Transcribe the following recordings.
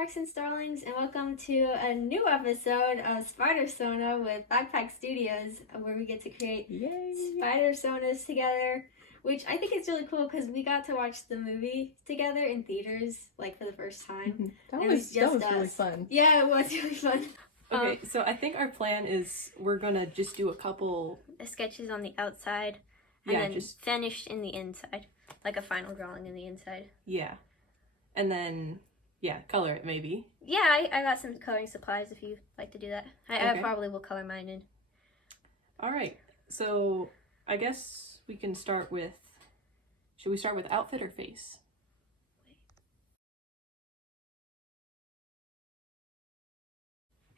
Sparks and Starlings, and welcome to a new episode of Spider Sona with Backpack Studios, where we get to create spider sonas together, which I think is really cool because we got to watch the movie together in theaters, like, for the first time. That was really fun. Yeah, it was really fun. Okay, so I think our plan is we're gonna just do a couple sketches on the outside, and then just finished in the inside, like a final drawing in the inside. Yeah, and then color it maybe. Yeah, I got some coloring supplies if you'd like to do that. I probably will color mine in. All right, so I guess we can start with. Should we start with outfit or face?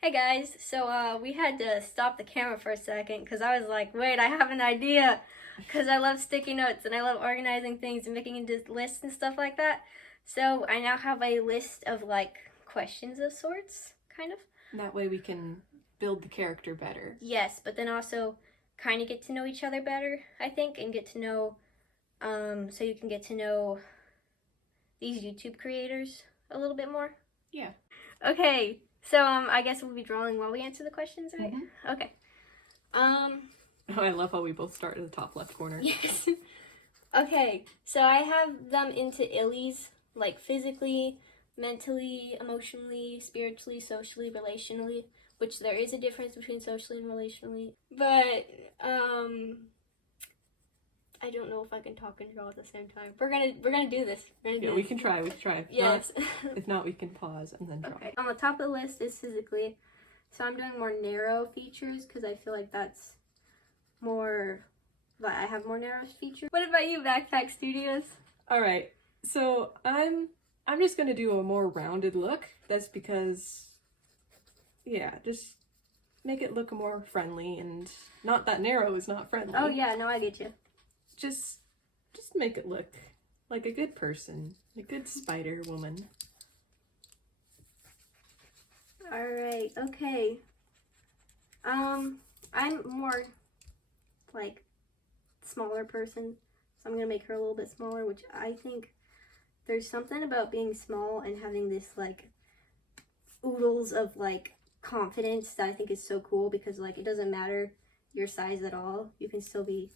Hey guys, so we had to stop the camera for a second because I was like, wait, I have an idea. Because I love sticky notes and I love organizing things and making into lists and stuff like that. So I now have a list of, like, questions of sorts, kind of. That way we can build the character better. Yes, but then also kind of get to know each other better, I think, and get to know, so you can get to know these YouTube creators a little bit more. Yeah. Okay, so I guess we'll be drawing while we answer the questions, right? Mm-hmm. Okay. Oh, I love how we both start in the top left corner. Yes. Okay, so I have them into illies. Like physically, mentally, emotionally, spiritually, socially, relationally, which there is a difference between socially and relationally. But, I don't know if I can talk and draw at the same time. We're gonna do this. We can try. Yes. If not, we can pause and then draw. Okay. On the top of the list is physically. So I'm doing more narrow features because I feel like that's more, I have more narrow features. What about you, Backpack Studios? All right. So I'm just gonna do a more rounded look. That's because, just make it look more friendly and not that narrow is not friendly. Oh yeah, no, I get you. Just make it look like a good person, a good spider woman. All right, okay. I'm more like smaller person, so I'm gonna make her a little bit smaller, which I think. There's something about being small and having this, like, oodles of, like, confidence that I think is so cool because, like, it doesn't matter your size at all. You can still be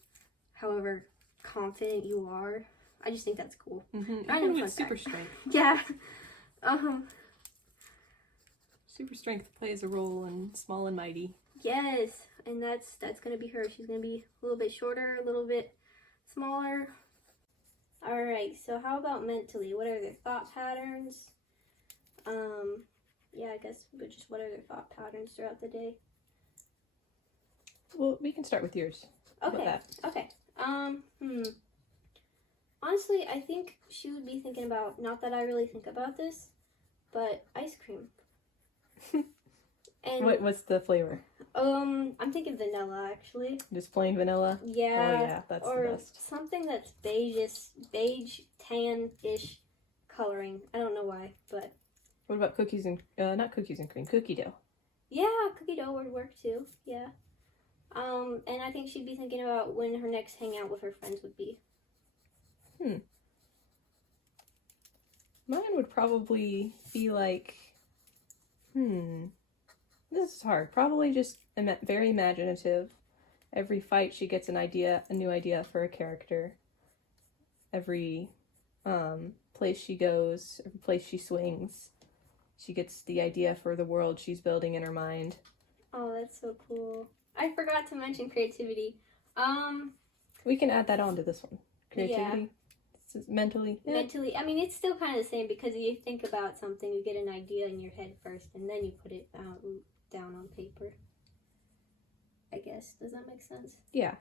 however confident you are. I just think that's cool. Mm-hmm. I think it's super strength. Yeah. Super strength plays a role in Small and Mighty. Yes, and that's going to be her. She's going to be a little bit shorter, a little bit smaller. Alright, so how about mentally? What are their thought patterns? I guess, but just what are their thought patterns throughout the day? Well, we can start with yours. Okay. Honestly, I think she would be thinking about, not that I really think about this, but ice cream. And what's the flavor? I'm thinking vanilla, actually. Just plain vanilla? Yeah. Oh yeah, that's or the best. Something that's beige, tan-ish coloring. I don't know why, but. What about cookies and, not cookies and cream, cookie dough? Yeah, cookie dough would work too, yeah. And I think she'd be thinking about when her next hangout with her friends would be. Mine would probably be like, this is hard. Probably just very imaginative. Every fight she gets a new idea for a character. Every place she goes, every place she swings, she gets the idea for the world she's building in her mind. Oh, that's so cool. I forgot to mention creativity. We can add that on to this one. Creativity. Yeah. Mentally. Yeah. Mentally. I mean, it's still kind of the same because you think about something, you get an idea in your head first, and then you put it down on paper. I guess. Does that make sense? Yeah.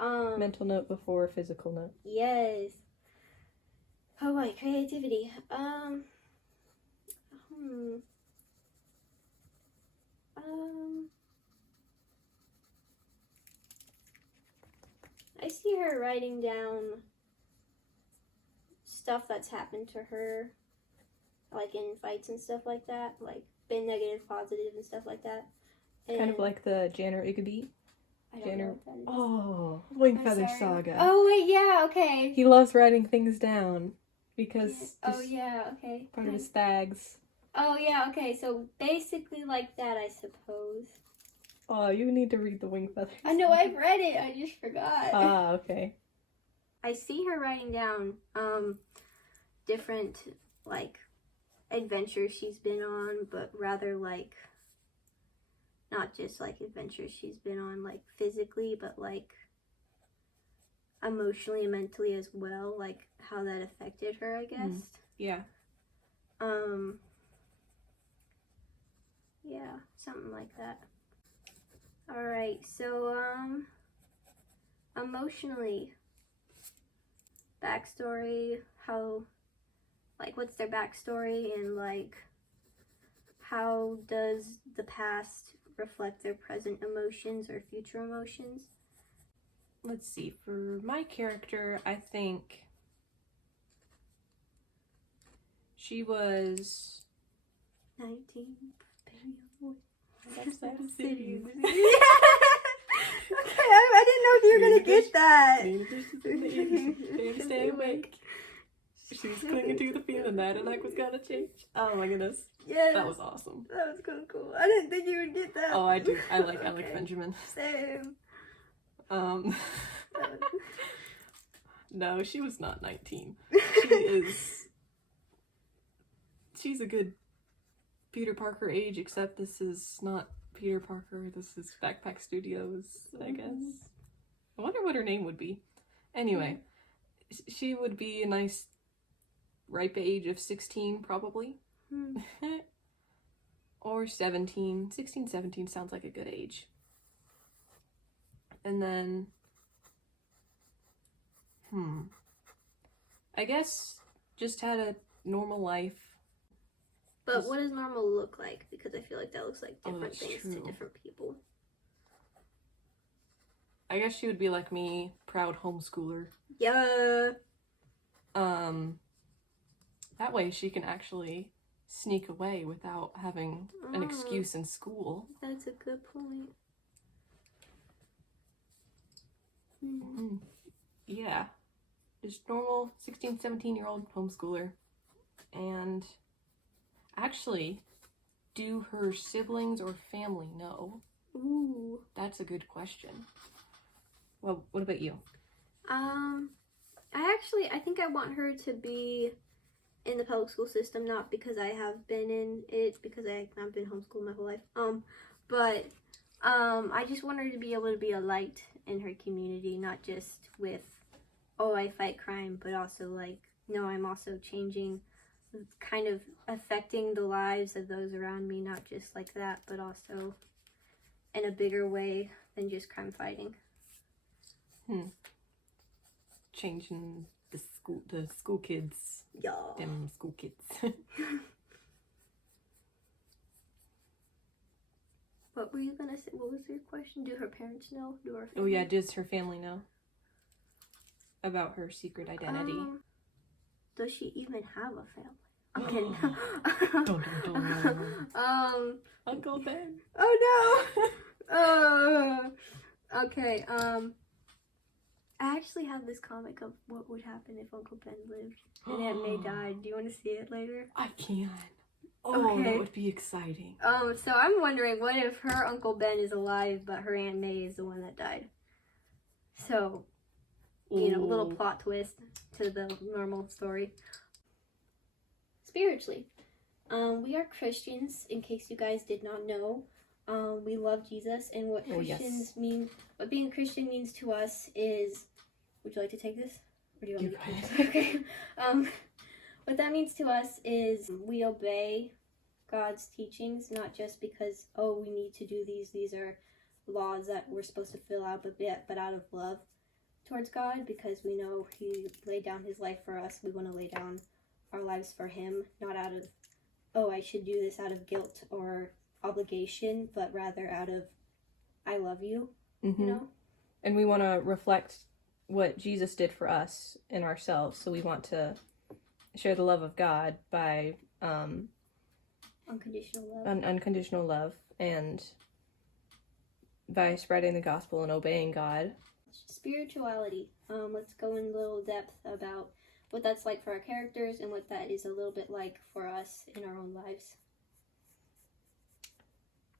Mental note before physical note. Yes. Oh wait, creativity. I see her writing down stuff that's happened to her, like in fights and stuff like that, like been negative, positive, and stuff like that. And kind of like the Janner Igby. I don't know what that is. Oh, Wing Feather Saga. Oh wait, yeah, okay. He loves writing things down because oh yeah, okay. part of his thags. Oh, yeah, okay, so basically like that, I suppose. Oh, you need to read the wing feathers. I know, I've read it, I just forgot. Ah, okay. I see her writing down, different, like, adventures she's been on, but rather, like, not just, like, adventures she's been on, like, physically, but, like, emotionally and mentally as well, like, how that affected her, I guess. Yeah. Yeah, something like that. Alright, so, emotionally, backstory, how, like, what's their backstory, and, like, how does the past reflect their present emotions or future emotions? Let's see. For my character, I think she was 19. That's that city. Okay, I didn't know if you were gonna get that. Stay awake. She was clinging to the feeling that her life was gonna change. Oh my goodness. Yes. That was awesome. That was cool. I didn't think you would get that. Oh, I do. I like Okay. Benjamin. Same. No, she was not 19. She's a good Peter Parker age, except this is not Peter Parker. This is Backpack Studios, I guess. I wonder what her name would be. Anyway, she would be a nice ripe age of 16, probably. Or 17. 16, 17 sounds like a good age. And then, I guess just had a normal life. But what does normal look like? Because I feel like that looks like different things true. to different people. I guess she would be like me, proud homeschooler. Yeah. That way she can actually sneak away without having an excuse in school. That's a good point. Yeah. Just normal 16, 17-year-old homeschooler. And actually, do her siblings or family know? Ooh. That's a good question. Well, what about you? I think I want her to be in the public school system, not because I have been in it, because I've been homeschooled my whole life. But I just want her to be able to be a light in her community, not just with, oh, I fight crime, but also like, no, I'm also changing, kind of affecting the lives of those around me, not just like that, but also in a bigger way than just crime fighting. Changing the school kids. Yeah. Them school kids. What were you gonna say? What was your question? Do her parents know? Do her family? Oh yeah, does her family know about her secret identity? Does she even have a family? I'm kidding. Dun, dun, dun. Uncle Ben. Oh no. Okay. I actually have this comic of what would happen if Uncle Ben lived and Aunt May died. Do you want to see it later? I can. Oh, Okay. That would be exciting. So I'm wondering, what if her Uncle Ben is alive, but her Aunt May is the one that died? So, you know, a little plot twist to the normal story. Spiritually, we are Christians, in case you guys did not know. We love Jesus, and what Christians mean, what being a Christian means to us is, would you like to take this? Or do you want me to take it? Okay. What that means to us is we obey God's teachings, not just because, oh, we need to do these are laws that we're supposed to fill out, but out of love towards God, because we know He laid down His life for us. We want to lay down our lives for Him, not out of, oh, I should do this out of guilt or obligation, but rather out of, I love you, you know? And we want to reflect what Jesus did for us in ourselves, so we want to share the love of God by unconditional love, and by spreading the gospel and obeying God. Spirituality. Let's go in a little depth about what that's like for our characters and what that is a little bit like for us in our own lives.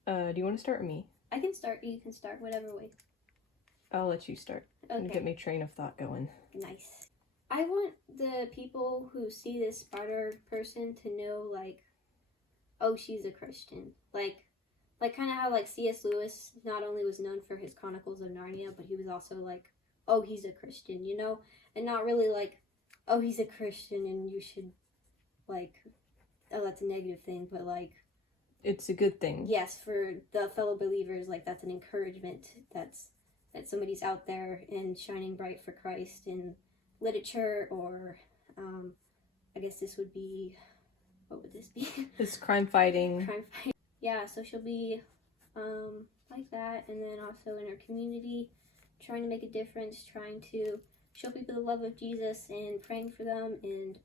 Do you want to start with me? I can start, you can start, whatever way. I'll let you start. Okay. Get my train of thought going. Nice. I want the people who see this spider person to know, like, oh, she's a Christian. Like kind of how, like, C.S. Lewis not only was known for his Chronicles of Narnia, but he was also like, oh, he's a Christian, you know? And not really like, oh, he's a Christian and you should, like, oh, that's a negative thing, but, like, it's a good thing. Yes, for the fellow believers, like, that's an encouragement that somebody's out there and shining bright for Christ in literature, or I guess this would be, what would this be? This crime fighting. Yeah, so she'll be like that, and then also in her community, trying to make a difference, trying to show people the love of Jesus and praying for them, and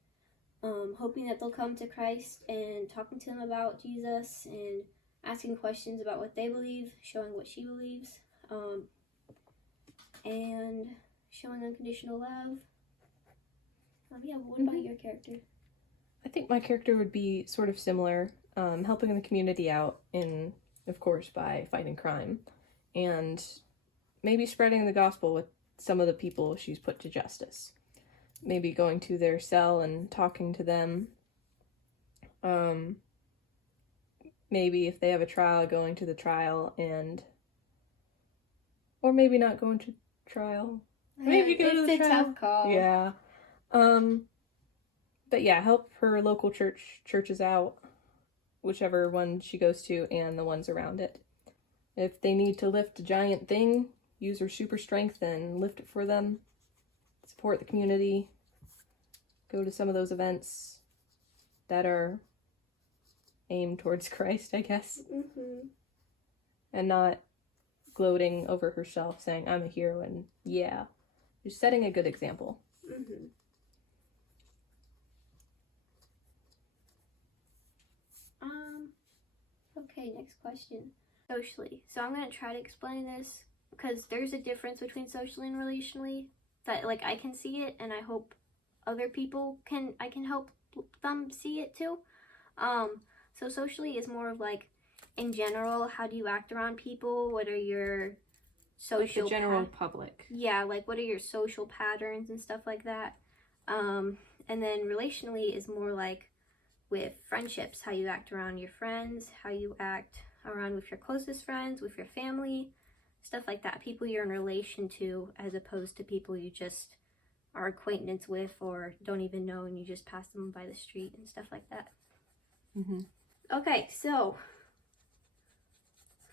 hoping that they'll come to Christ, and talking to them about Jesus and asking questions about what they believe, showing what she believes, and showing unconditional love. Yeah, what about your character? I think my character would be sort of similar, helping the community out in, of course, by fighting crime, and maybe spreading the gospel with some of the people she's put to justice. Maybe going to their cell and talking to them. Maybe if they have a trial, going to the trial, or maybe not going to trial. Maybe go to the It's a trial. tough call. Yeah. But yeah, help her local churches out, whichever one she goes to, and the ones around it. If they need to lift a giant thing, use her super strength and lift it for them. Support the community. Go to some of those events that are aimed towards Christ, I guess. Mm-hmm. And not gloating over herself, saying, I'm a hero, and yeah. Just setting a good example. Mm-hmm. Okay, next question. Socially. So I'm going to try to explain this, because there's a difference between socially and relationally that, like, I can see it, and I hope other people I can help them see it too. So socially is more of, like, in general, how do you act around people? What are your social... Like the general public. Yeah, like, what are your social patterns and stuff like that? And then relationally is more like with friendships, how you act around your friends, how you act around with your closest friends, with your family, stuff like that. People you're in relation to, as opposed to people you just are acquaintance with or don't even know, and you just pass them by the street and stuff like that. Mm-hmm. Okay, so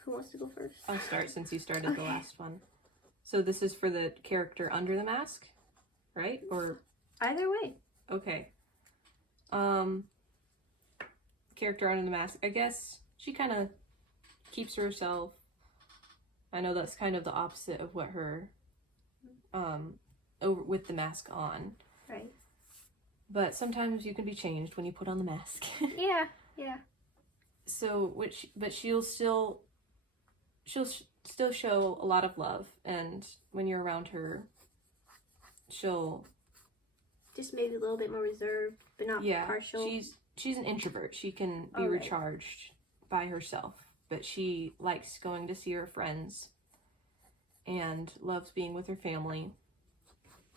who wants to go first? I'll start since you started the last one. So this is for the character under the mask, right? Or either way. Okay. Character under the mask. I guess she kind of keeps to herself. I know that's kind of the opposite of what her over with the mask on. Right. But sometimes you can be changed when you put on the mask. Yeah. So but she'll still show a lot of love, and when you're around her, she'll just maybe a little bit more reserved, but not partial. She's an introvert. She can be recharged by herself, but she likes going to see her friends and loves being with her family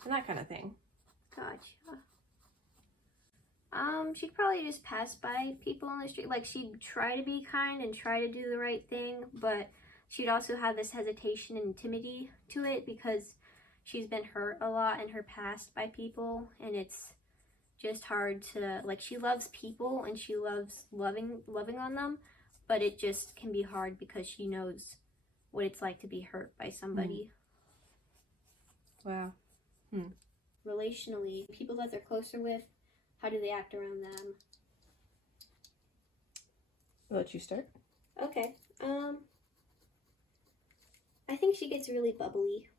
and that kind of thing. Gotcha. She'd probably just pass by people on the street. Like, she'd try to be kind and try to do the right thing, but she'd also have this hesitation and timidity to it because she's been hurt a lot in her past by people, and it's just hard to, like, she loves people and she loves loving on them, but it just can be hard because she knows what it's like to be hurt by somebody. Wow. Relationally, people that they're closer with, how do they act around them? I'll let you start. Okay. I think she gets really bubbly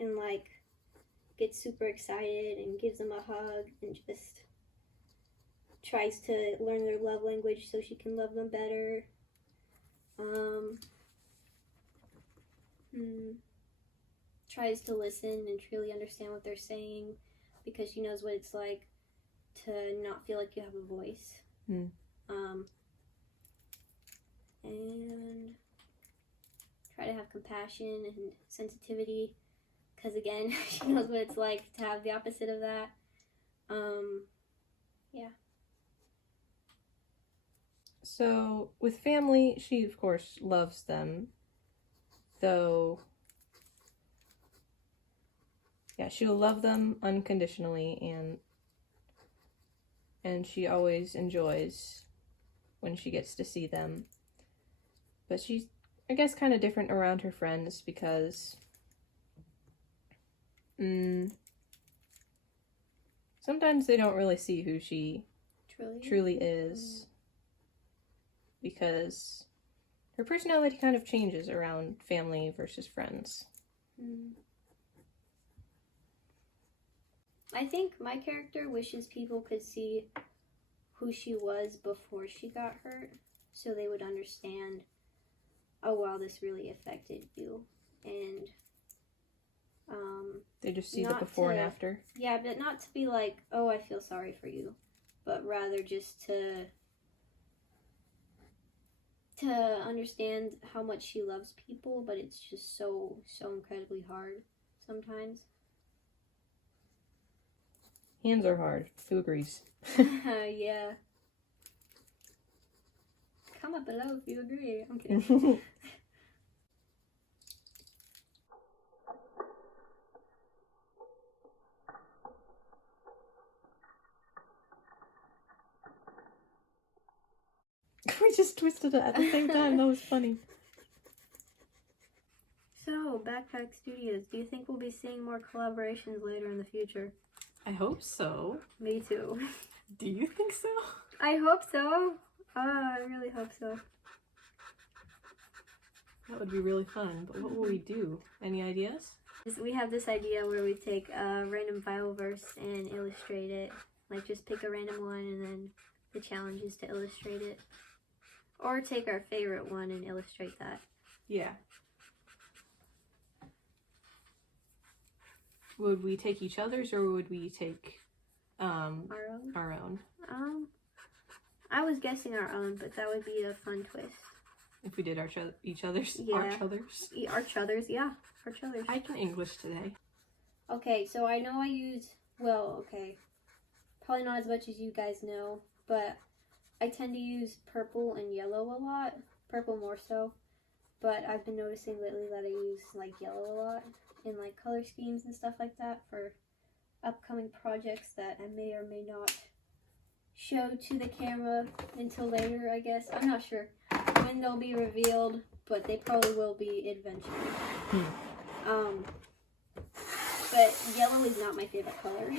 and, like, gets super excited and gives them a hug and just tries to learn their love language so she can love them better. Tries to listen and truly understand what they're saying. because she knows what it's like to not feel like you have a voice. Mm. And try to have compassion and sensitivity, because again, she knows what it's like to have the opposite of that. Yeah. So with family, she of course loves them, though. Yeah, she'll love them unconditionally, and she always enjoys when she gets to see them. But she's, I guess, kind of different around her friends because sometimes they don't really see who she truly is, because her personality kind of changes around family versus friends. I think my character wishes people could see who she was before she got hurt, so they would understand, oh wow, this really affected you. And they just see the before and after. Yeah, but not to be like, oh, I feel sorry for you, but rather just to understand how much she loves people, but it's just so incredibly hard sometimes. Hands are hard. Who agrees? Yeah. Comment below if you agree. I'm kidding. We just twisted it at the same time. That was funny. So, Backpack Studios, do you think we'll be seeing more collaborations later in the future? I hope so. Me too. Do you think so? I hope so. I really hope so. That would be really fun, but what will we do? Any ideas? We have this idea where we take a random spiderverse and illustrate it. Like, just pick a random one and then the challenge is to illustrate it. Or take our favorite one and illustrate that. Yeah. Would we take each other's, or would we take our own? I was guessing our own, but that would be a fun twist. If we did each other's? Yeah. Arch others? Arch others, yeah. Arch others. I can English today. Okay, so I know I use, probably not as much as you guys know, but I tend to use purple and yellow a lot. Purple more so. But I've been noticing lately that I use, like, yellow a lot in, like, color schemes and stuff like that for upcoming projects that I may or may not show to the camera until later, I guess. I'm not sure when they'll be revealed, but they probably will be eventually. But yellow is not my favorite color.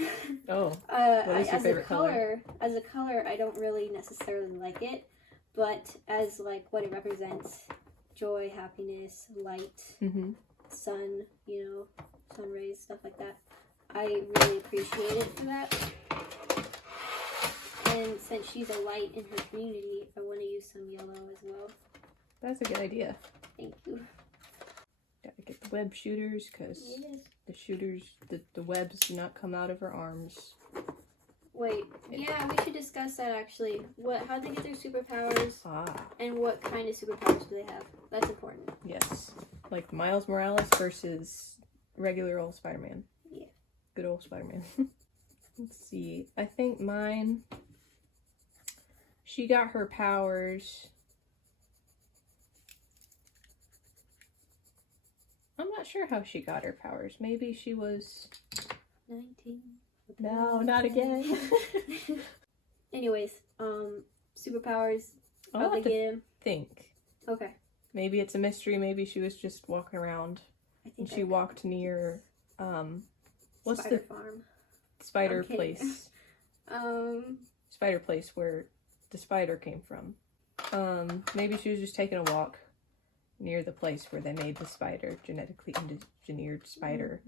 Oh, what is your favorite color? As a color, I don't really necessarily like it, but as, like, what it represents, joy, happiness, light, sun, sun rays, stuff like that, I really appreciate it for that. And since she's a light in her community, I want to use some yellow as well. That's a good idea. Thank you. Gotta get the web shooters, because the shooters, the webs do not come out of her arms. Wait, yeah, we should discuss that actually. How they get their superpowers, and what kind of superpowers do they have? That's important. Yes. Like Miles Morales versus regular old Spider-Man. Yeah. Good old Spider-Man. Let's see. I think mine, she got her powers. I'm not sure how she got her powers. Maybe she was 19. No, not again. Anyways, superpowers. I'll How they have to get him? think. Okay. Maybe it's a mystery. Maybe she was just walking around and she walked near what's Spider the farm? Spider place? Spider place where the spider came from. Maybe she was just taking a walk near the place where they made the spider, genetically engineered spider,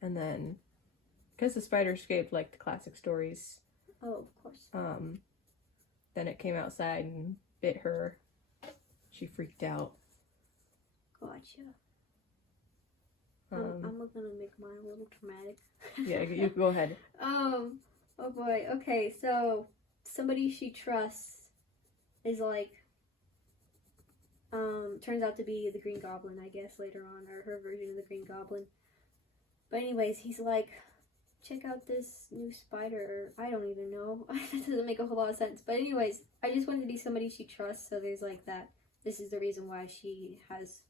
and then because the spider escaped, like the classic stories. Oh, of course. Then it came outside and bit her. She freaked out. Gotcha. I'm gonna make mine a little dramatic. Yeah, you go ahead. Oh boy. Okay, so somebody she trusts is like, turns out to be the Green Goblin, I guess, later on, or her version of the Green Goblin. But anyways, he's like, check out this new spider. I don't even know. That doesn't make a whole lot of sense. But anyways, I just wanted to be somebody she trusts, so there's like that. This is the reason why she has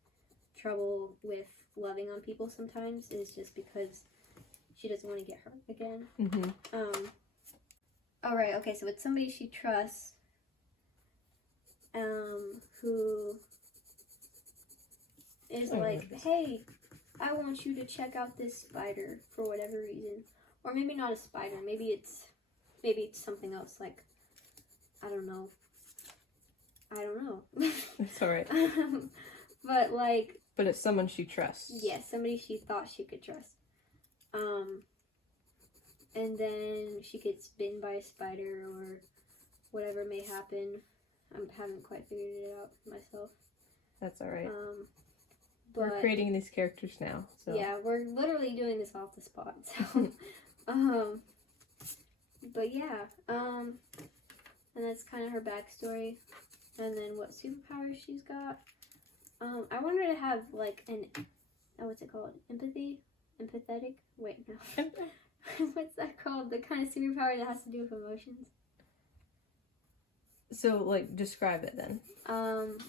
trouble with loving on people sometimes, is just because she doesn't want to get hurt again. Mm-hmm. Alright, okay, so it's somebody she trusts, who is like, hey, I want you to check out this spider for whatever reason. Or maybe not a spider, maybe it's something else, like, I don't know. It's alright. But like, but it's someone she trusts. yes, somebody she thought she could trust. And then she gets bitten by a spider or whatever may happen. I haven't quite figured it out myself. That's alright. But we're creating these characters now. So. Yeah, we're literally doing this off the spot. So, but yeah, and that's kind of her backstory. And then what superpowers she's got. I want her to have like what's it called? Empathetic? Wait, no. What's that called? The kind of superpower that has to do with emotions. So, like, describe it then.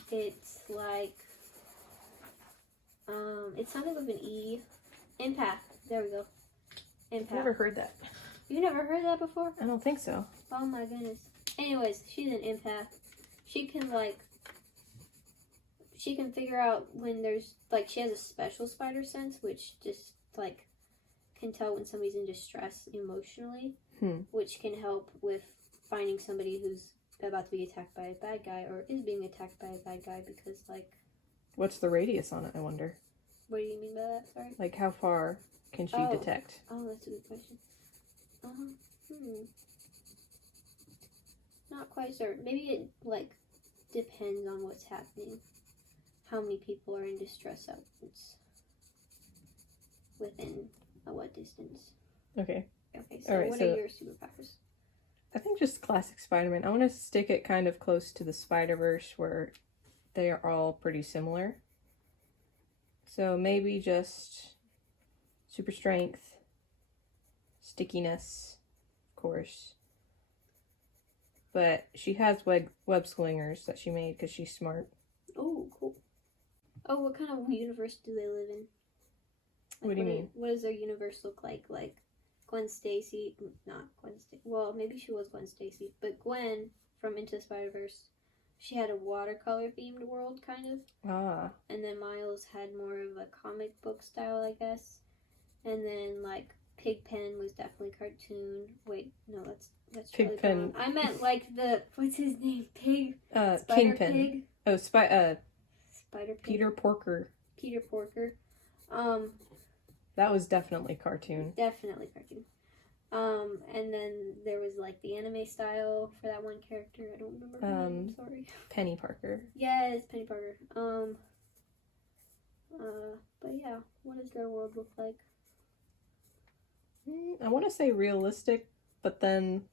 It's like, it's something with an E. Empath. There we go. Empath. I've never heard that. You never heard that before? I don't think so. Oh my goodness. Anyways, she's an empath. She can figure out when there's, like, she has a special spider sense, which just, like, can tell when somebody's in distress emotionally, which can help with finding somebody who's about to be attacked by a bad guy or is being attacked by a bad guy because, like... What's the radius on it, I wonder? What do you mean by that? Sorry? Like, how far can she detect? Oh, that's a good question. Not quite certain. Maybe it, like, depends on what's happening. How many people are in distress at once. Within a what distance? Okay. Okay, so right, what are your superpowers? I think just classic Spider-Man. I want to stick it kind of close to the Spider-Verse where they are all pretty similar. So maybe just super strength, stickiness, of course. But she has web slingers that she made because she's smart. Oh, cool. Oh, what kind of universe do they live in? Like, what do you mean? What does their universe look like? Like Gwen Stacy, not Gwen Stacy. Well, maybe she was Gwen Stacy, but Gwen from Into the Spider-Verse, she had a watercolor themed world kind of. Ah. And then Miles had more of a comic book style, I guess. And then like Pigpen was definitely cartoon. Wait, no, that's Pigpen. I meant like what's his name? Spider Kingpin. Pig. Oh, Spider Pig. Peter Porker. Peter Porker. That was definitely cartoon. Definitely cartoon. And then there was like the anime style for that one character. I don't remember her name, I'm sorry. Penny Parker. Yes, Penny Parker. But yeah, what does their world look like? I want to say realistic, but then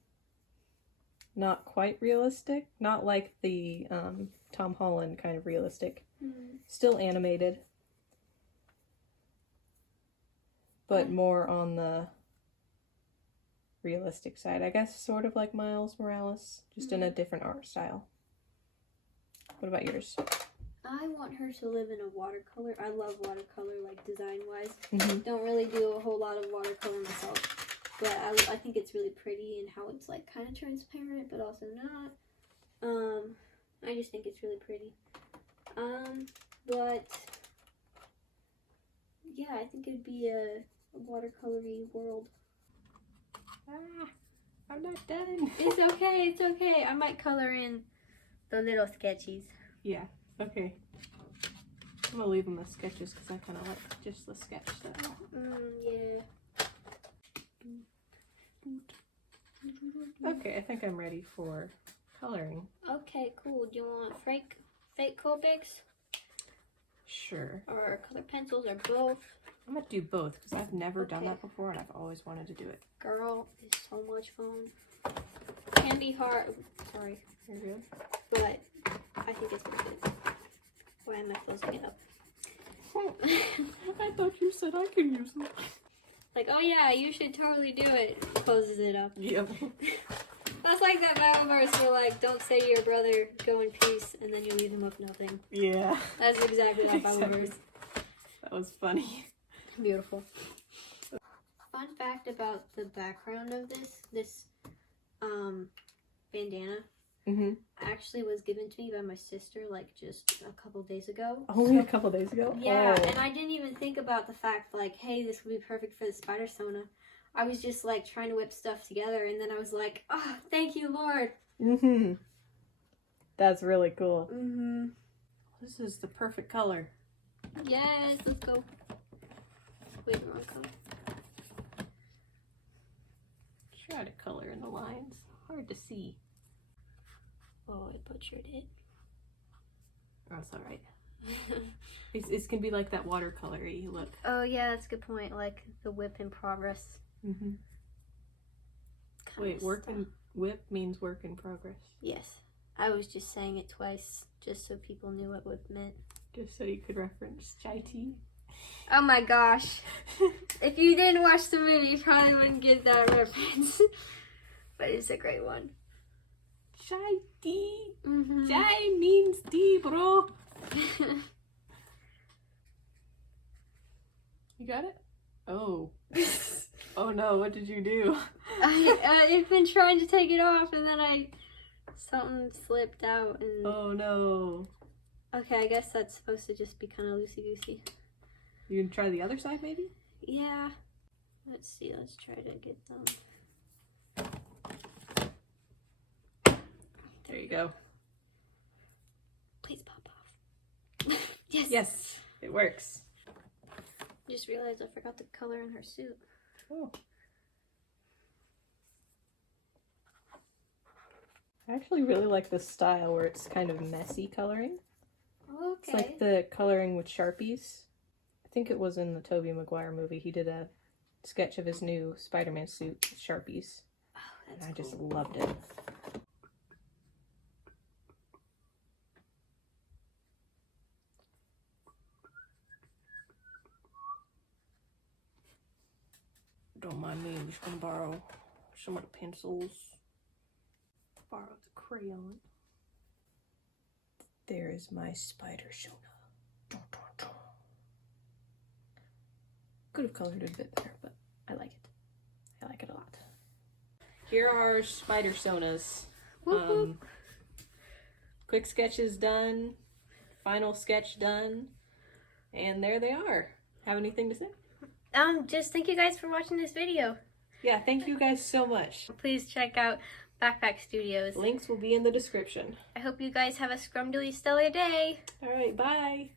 not quite realistic. Not like the Tom Holland kind of realistic. Still animated. But more on the realistic side. I guess sort of like Miles Morales, just in a different art style. What about yours? I want her to live in a watercolor. I love watercolor, like design-wise. Don't really do a whole lot of watercolor myself. But I think it's really pretty and how it's like kind of transparent, but also not. I just think it's really pretty. But yeah, I think it'd be a watercolory world. I'm not done. It's okay, it's okay. I might color in the little sketches. Yeah, okay. I'm gonna leave them as sketches because I kind of like just the sketch stuff. Yeah. Okay, I think I'm ready for coloring. Okay, cool. Do you want fake Copics? Sure. Or color pencils or both? I'm gonna do both because I've never done Okay. that before and I've always wanted to do it. Girl, it's so much fun. Can be hard. Sorry. You're good. But I think it's worth it. Why am I closing it up? I thought you said I could use them. Like, oh yeah, you should totally do it. Closes it up. Yep. That's like that Bible verse where, like, don't say to your brother, go in peace, and then you leave him with nothing. Yeah. That's exactly that Bible verse. That was funny. Beautiful. Fun fact about the background of this bandana actually was given to me by my sister, like, just a couple days ago. Only a couple days ago? Yeah, Oh. and I didn't even think about the fact, like, hey, this would be perfect for the spider Sona. I was just, like, trying to whip stuff together, and then I was like, oh, thank you, Lord. That's really cool. This is the perfect color. Yes, let's go. Wait, wrong color. Try to color in the lines. Hard to see. Oh, I butchered it. Oh, that's alright. It's gonna be like that watercolory look. Oh, yeah, that's a good point. Like, the whip in progress. Wait, whip means work in progress. Yes. I was just saying it twice, just so people knew what whip meant. Just so you could reference chai tea. Oh my gosh. If you didn't watch the movie, you probably wouldn't get that reference. But it's a great one. Chai tea. Chai means tea, bro. You got it? Oh. Oh no, what did you do? I've been trying to take it off and then something slipped out and... Oh no. Okay, I guess that's supposed to just be kind of loosey-goosey. You can try the other side maybe? Yeah. Let's see, let's try to get them. There you go. Please pop off. Yes! Yes, it works. Just realized I forgot the color in her suit. Oh. I actually really like this style where it's kind of messy coloring. Okay. It's like the coloring with Sharpies. I think it was in the Tobey Maguire movie. He did a sketch of his new Spider-Man suit with Sharpies. Oh, that's And I just cool. loved it. Don't mind me, I'm just gonna borrow some of the pencils. Borrow the crayon. There is my spider Sona. Could have colored it a bit better, but I like it. I like it a lot. Here are our spider Sonas. Quick sketches done. Final sketch done. And there they are. Have anything to say? Just thank you guys for watching this video. Yeah, thank you guys so much. Please check out Backpack Studios. Links will be in the description. I hope you guys have a scrumdiddly stellar day. All right, bye.